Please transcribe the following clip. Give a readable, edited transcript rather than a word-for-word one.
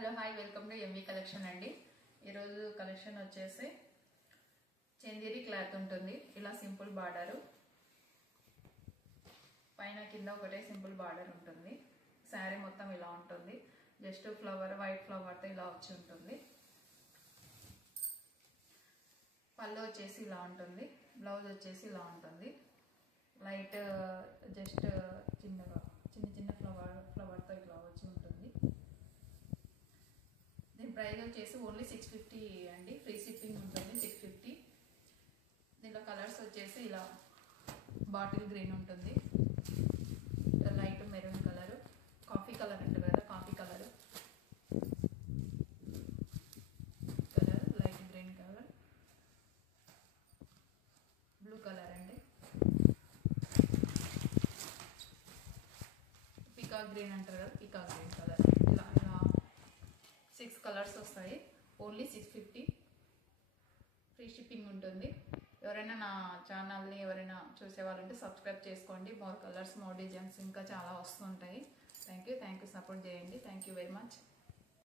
Hello hi welcome to MV collection అండి. ఈరోజు collection వచ్చేసి చందేరి క్లాత్ ఉంటుంది. ఇలా సింపుల్ బార్డర్, పైన కింద ఒకటే సింపుల్ బార్డర్ ఉంటుంది. శారీ మొత్తం ఇలా ఉంటుంది. జస్ట్ ఫ్లవర్, వైట్ ఫ్లవర్తో ఇలా వచ్చి ఉంటుంది. పళ్ళు వచ్చేసి ఇలా ఉంటుంది. బ్లౌజ్ వచ్చేసి ఇలా ఉంటుంది. లైట్ జస్ట్ చిన్న ఫ్లవర్తో ఇట్లా వచ్చి ఉంటుంది. దీని ప్రైస్ వచ్చేసి ఓన్లీ 650 అండి. ఫ్రీ షిప్పింగ్ ఉంటుంది. 650. దీంట్లో కలర్స్ వచ్చేసి ఇలా బాటిల్ గ్రీన్ ఉంటుంది, light maroon colour, coffee colour అంటారు కదా, coffee colour, light green colour, blue colour అండి, పీకాక్ గ్రీన్ అంటారు కదా, పీకాక్ గ్రీన్ కలర్. ఇలా 6 కలర్స్ వస్తాయి. ఓన్లీ 650. ఫ్రీ షిప్పింగ్ ఉంటుంది. ఎవరైనా నా ఛానల్ని ఎవరైనా చూసేవాళ్ళంటే సబ్స్క్రైబ్ చేసుకోండి. మోర్ కలర్స్, మోర్ డిజైన్స్ ఇంకా చాలా వస్తుంటాయి. థ్యాంక్ యూ సపోర్ట్ చేయండి. Thank you very much.